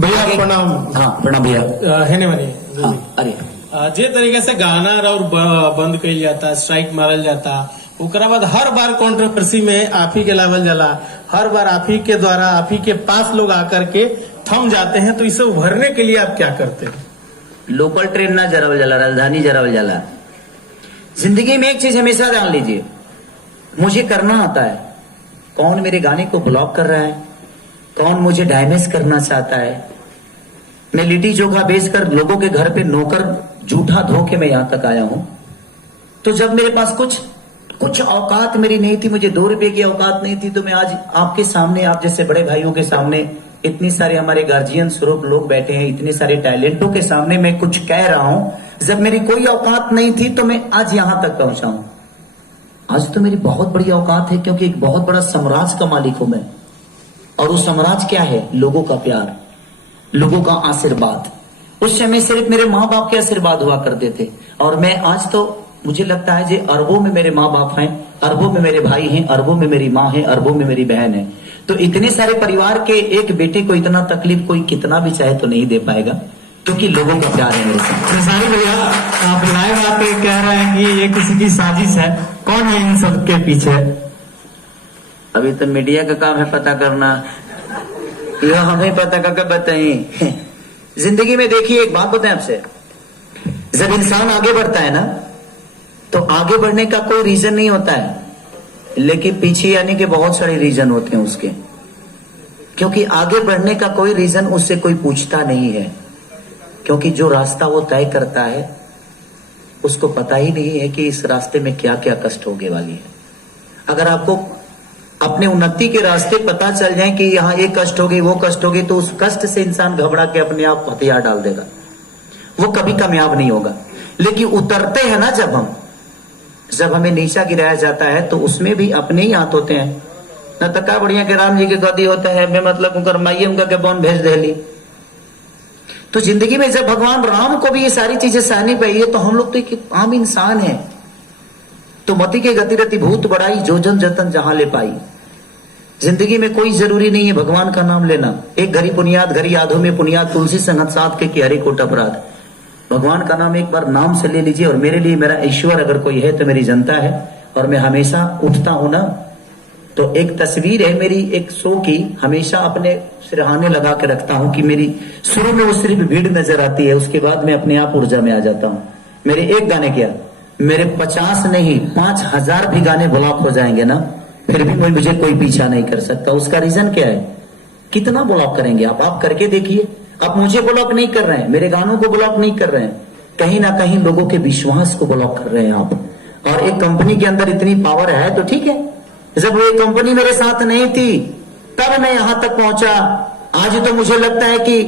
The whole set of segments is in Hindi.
भैया प्रणाम। हाँ प्रणाम भैया। हेने बने हाँ, अरे जे तरीके से गाना और बंद कल जाता, स्ट्राइक मारल जाता, ओकरा बाद हर बार कंट्रोवर्सी में आप ही के लावल जाला, हर बार आप ही के द्वारा आप ही के पास लोग आकर के थम जाते हैं, तो इसे उभरने के लिए आप क्या करते हैं? लोकल ट्रेन ना जरावल जाला, राजधानी जरावल जाला। जिंदगी में एक चीज हमेशा जान लीजिए, मुझे करना आता है। कौन मेरे गाने को ब्लॉक कर रहा है, कौन मुझे डैमेज करना चाहता है। मैं लिट्टी चोखा बेचकर लोगों के घर पे नौकर जूठा धो के मैं यहां तक आया हूं। तो जब मेरे पास कुछ औकात मेरी नहीं थी, मुझे 2 रुपए की औकात नहीं थी, तो मैं आज आपके सामने, आप जैसे बड़े भाइयों के सामने, इतनी सारे हमारे गार्जियन स्वरूप लोग बैठे हैं, इतने सारे टैलेंटों के सामने मैं कुछ कह रहा हूं। जब मेरी कोई औकात नहीं थी तो मैं आज यहां तक पहुंचा हूं। आज तो मेरी बहुत बड़ी औकात है, क्योंकि एक बहुत बड़ा साम्राज्य का मालिक हूं मैं। और वो साम्राज्य क्या है? लोगों का प्यार, लोगों का आशीर्वाद। उस समय सिर्फ मेरे माँ बाप के आशीर्वाद हुआ करते थे, और मैं आज तो मुझे लगता है जो अरबों में मेरे माँ बाप हैं, अरबों में मेरे भाई हैं, अरबों में मेरी माँ है, अरबों में मेरी बहन है। तो इतने सारे परिवार के एक बेटे को इतना तकलीफ कोई कितना भी चाहे तो नहीं दे पाएगा, क्योंकि लोगों का प्यार है मेरे साथ। खेसारी भैया, आप लाइव आके कह रहे हैं कि ये किसी की साजिश है, कौन है इन सब के पीछे? अभी तो मीडिया का काम है पता करना, यह हमें पता करके बताइए। जिंदगी में देखिए, एक बात बताएं आपसे, जब इंसान आगे बढ़ता है ना, तो आगे बढ़ने का कोई रीजन नहीं होता है, लेकिन पीछे आने के बहुत सारे रीजन होते हैं उसके। क्योंकि आगे बढ़ने का कोई रीजन उससे कोई पूछता नहीं है, क्योंकि जो रास्ता वो तय करता है उसको पता ही नहीं है कि इस रास्ते में क्या क्या कष्ट होने वाली है। अगर आपको अपने उन्नति के रास्ते पता चल जाए कि यहाँ ये कष्ट होगी, वो कष्ट होगी, तो उस कष्ट से इंसान घबरा के अपने आप हथियार डाल देगा, वो कभी कामयाब नहीं होगा। लेकिन उतरते हैं ना, जब हमें नीचा गिराया जाता है, तो उसमें भी अपने ही हाथ होते हैं। न तका बढ़िया के राम जी के गति होता है, मैं मतलब उनका माइये उनका के बौन भेज देली। तो जिंदगी में जब भगवान राम को भी ये सारी चीजें सहनी पड़ी है, तो हम लोग तो एक आम इंसान है। तो मति के गति रति भूत बढ़ाई, जो जन जतन जहां ले पाई। जिंदगी में कोई जरूरी नहीं है भगवान का नाम लेना। एक घड़ी पुनियाद घड़ी यादों में पुनियाद, तुलसी संगत साथ के कि हरे कोट अपराध। भगवान का नाम एक बार नाम से ले लीजिए। और मेरे लिए मेरा ईश्वर अगर कोई है तो मेरी जनता है। और मैं हमेशा उठता हूं ना, तो एक तस्वीर है मेरी एक शो की, हमेशा अपने सिरहाने लगा के रखता हूं कि मेरी शुरू में वो सिर्फ भीड़ नजर आती है, उसके बाद मैं अपने आप ऊर्जा में आ जाता हूं। मेरे एक गाने क्या, मेरे 50 नहीं 5000 भी गाने ब्लॉक हो जाएंगे ना, फिर भी मुझे कोई पीछा नहीं कर सकता। उसका रीजन क्या है? कितना ब्लॉक करेंगे आप करके देखिए। आप मुझे ब्लॉक नहीं कर रहे हैं, मेरे गानों को ब्लॉक नहीं कर रहे हैं, कहीं ना कहीं लोगों के विश्वास को ब्लॉक कर रहे हैं आप। और एक कंपनी के अंदर इतनी पावर है तो ठीक है। जब वो कंपनी मेरे साथ नहीं थी तब मैं यहां तक पहुंचा। आज तो मुझे लगता है कि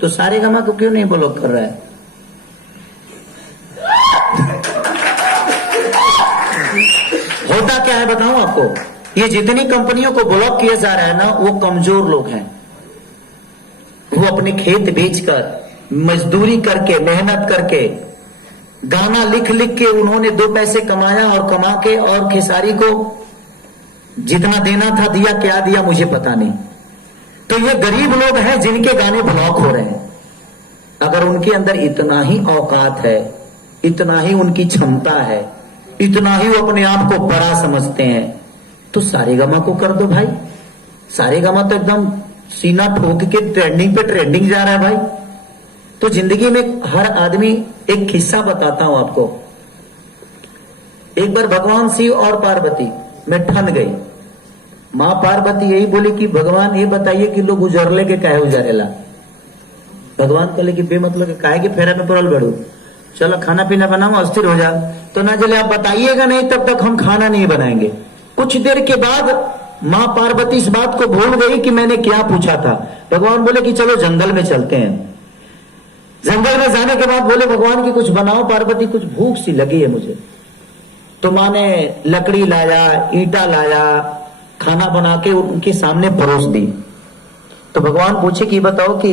तो सारे गामा को क्यों नहीं ब्लॉक कर रहा है? होता क्या है बताऊं आपको, ये जितनी कंपनियों को ब्लॉक किया जा रहा है ना, वो कमजोर लोग हैं। वो अपने खेत बेचकर, मजदूरी करके, मेहनत करके, गाना लिख लिख के उन्होंने 2 पैसे कमाया, और कमा के और खेसारी को जितना देना था दिया, क्या दिया मुझे पता नहीं। तो ये गरीब लोग हैं जिनके गाने ब्लॉक हो रहे हैं। अगर उनके अंदर इतना ही औकात है, इतना ही उनकी क्षमता है, इतना ही वो अपने आप को बड़ा समझते हैं, तो सारेगामा को कर दो भाई। सारेगामा तो एकदम सीना ठोक के ट्रेंडिंग पे ट्रेंडिंग जा रहा है भाई। तो जिंदगी में हर आदमी, एक किस्सा बताता हूं आपको। एक बार भगवान शिव और पार्वती में ठन गई। मां पार्वती यही बोली कि भगवान ये बताइए कि लोग उजरले के काहे उजारेला। भगवान कहले कि बेमतलब के काहे के फेरा में पड़ल बेड़ू, चलो खाना पीना बनाओ, अस्थिर हो जा। तो ना चले आप बताइएगा नहीं तब तक हम खाना नहीं बनाएंगे। कुछ देर के बाद मां पार्वती इस बात को भूल गई कि मैंने क्या पूछा था। भगवान बोले कि चलो जंगल में चलते हैं। जंगल में जाने के बाद बोले भगवान की कुछ बनाओ पार्वती, कुछ भूख सी लगी है मुझे। तो मां ने लकड़ी लाया, ईंटा लाया, खाना बना के उनके सामने परोस दी। तो भगवान पूछे कि बताओ कि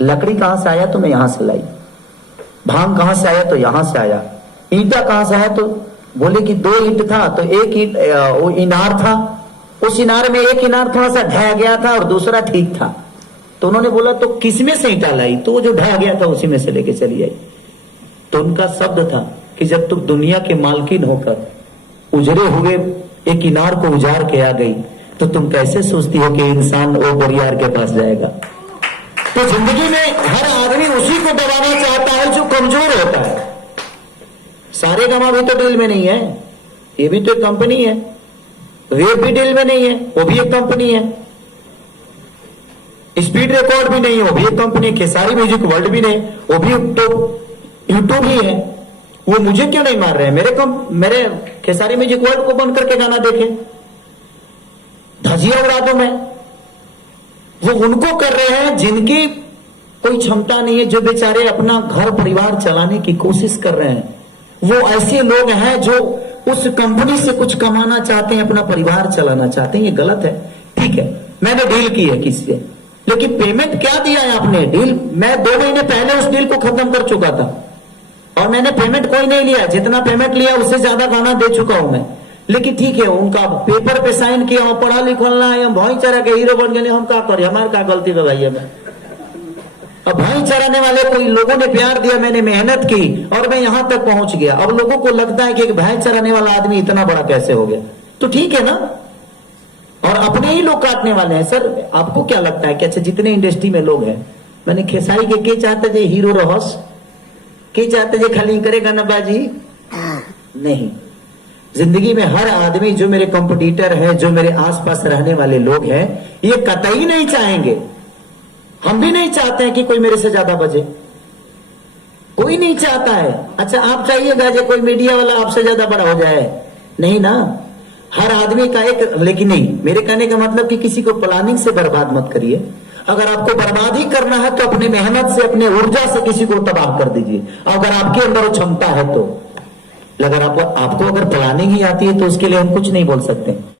लकड़ी कहां से आया? तो मैं यहां से लाई। भांग कहां से आया? तो यहां से आया। ईंटा कहां से आया? तो बोले कि 2 ईंट था, तो एक ईंट वो इनार था, उस इनार में एक इनार थोड़ा सा ढह गया था और दूसरा ठीक था। तो उन्होंने बोला तो किसमें से ईंटा लाई? तो वो जो ढह गया था उसी में से लेके चली आई। तो उनका शब्द था कि जब तुम दुनिया के मालकिन होकर उजड़े हुए एक इनार को उजाड़ के आ गई, तो तुम कैसे सोचती हो कि इंसान वो बोरियार के पास जाएगा? तो जिंदगी में हर आदमी उसी को दबाना चाहता है जो कमजोर होता है। सारे गमा भी तो डील में नहीं है, ये भी तो एक कंपनी है। वेब भी डील में नहीं है, वो भी एक कंपनी है। स्पीड रिकॉर्ड भी नहीं है, वो भी एक कंपनी है। खेसारी म्यूजिक वर्ल्ड भी नहीं, वो भी तो यूट्यूब ही है। वो मुझे क्यों नहीं मार रहे हैं? मेरे खेसारी म्यूजिक वर्ल्ड को बंद करके गाना देखे, धजिया उड़ा दो। मैं वो उनको कर रहे हैं जिनकी कोई क्षमता नहीं है, जो बेचारे अपना घर परिवार चलाने की कोशिश कर रहे हैं। वो ऐसे लोग हैं जो उस कंपनी से कुछ कमाना चाहते हैं, अपना परिवार चलाना चाहते हैं। ये गलत है। ठीक है, मैंने डील की है किसी से, लेकिन पेमेंट क्या दिया है आपने? डील मैं 2 महीने पहले उस डील को खत्म कर चुका था और मैंने पेमेंट कोई नहीं लिया। जितना पेमेंट लिया उससे ज्यादा गाना दे चुका हूं मैं। लेकिन ठीक है, उनका पेपर पे साइन किया, पढ़ा लिखल है, हम भाई चरा के हीरो बन गए, हम क्या करें? हमारे क्या गलती है भाई? मैं अब भाई चराने वाले कोई लोगों ने प्यार दिया, मैंने मेहनत की और मैं यहां तक पहुंच गया। अब लोगों को लगता है कि भाई चराने वाला आदमी इतना बड़ा कैसे हो गया? तो ठीक है ना, और अपने ही लोग काटने वाले हैं। सर आपको क्या लगता है कि अच्छा जितने इंडस्ट्री में लोग हैं, मैंने खेसारी के चाहते थे हीरो रहस, के चाहते थे खाली करेगा ना बाजी? नहीं, जिंदगी में हर आदमी जो मेरे कंपटीटर है, जो मेरे आसपास रहने वाले लोग हैं, ये कतई नहीं चाहेंगे। हम भी नहीं चाहते हैं कि कोई मेरे से ज्यादा बजे, कोई नहीं चाहता है। अच्छा आप चाहिएगा जो कोई मीडिया वाला आपसे ज्यादा बड़ा हो जाए? नहीं ना, हर आदमी का एक। लेकिन नहीं, मेरे कहने का मतलब कि किसी को प्लानिंग से बर्बाद मत करिए। अगर आपको बर्बाद ही करना है तो अपनी मेहनत से, अपने ऊर्जा से किसी को तबाह कर दीजिए, अगर आपके अंदर वो क्षमता है तो। अगर आपको अगर प्लानिंग ही आती है तो उसके लिए हम कुछ नहीं बोल सकते।